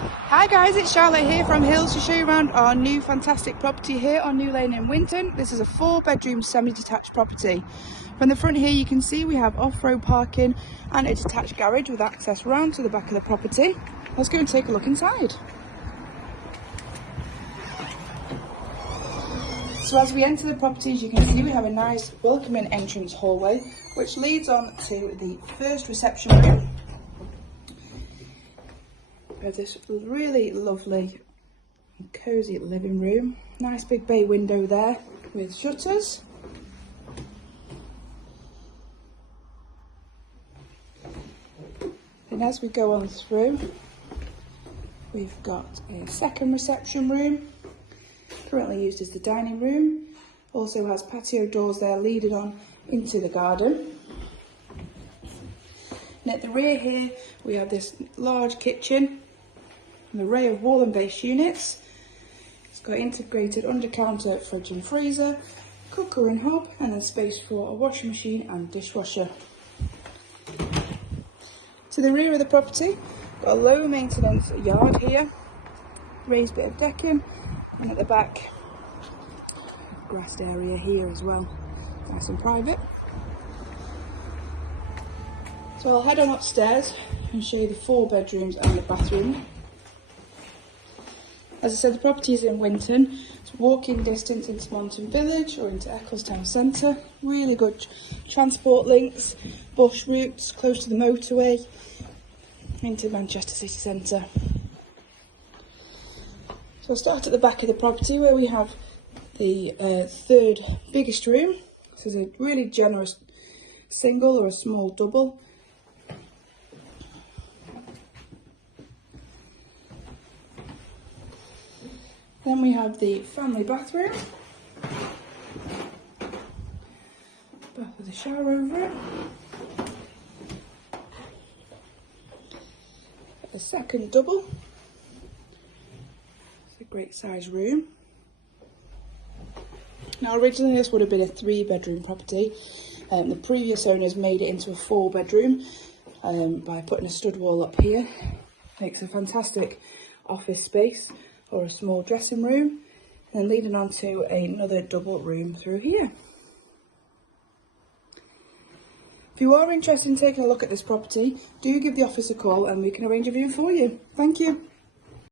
Hi guys, it's Charlotte here from Hills to show you around our new fantastic property here on New Lane in Winton. This is a 4-bedroom semi-detached property. From the front here you can see we have off-road parking and a detached garage with access round to the back of the property. Let's go and take a look inside. So as we enter the property, as you can see, we have a nice welcoming entrance hallway which leads on to the first reception room. We have this really lovely and cosy living room. Nice big bay window there with shutters. And as we go on through, we've got a second reception room, currently used as the dining room. Also has patio doors there leading on into the garden. And at the rear here, we have this large kitchen, an array of wall and base units. It's got integrated under-counter fridge and freezer, cooker and hob, and then space for a washing machine and dishwasher. To the rear of the property, got a low maintenance yard here, raised bit of decking, and at the back, grassed area here as well, nice and private. So I'll head on upstairs and show you the 4 bedrooms and the bathroom. As I said, the property is in Winton. It's walking distance into Winton Village or into Eccles town centre. Really good transport links, bus routes, close to the motorway, into Manchester city centre. So I'll start at the back of the property where we have the third biggest room. This is a really generous single or a small double. Then we have the family bathroom, bath with a shower over it, a second double. It's a great size room. Now originally this would have been a 3-bedroom property. The previous owners made it into a 4-bedroom by putting a stud wall up here. Makes a fantastic office space or a small dressing room, and then leading on to another double room through here. If you are interested in taking a look at this property, do give the office a call and we can arrange a viewing for you. Thank you.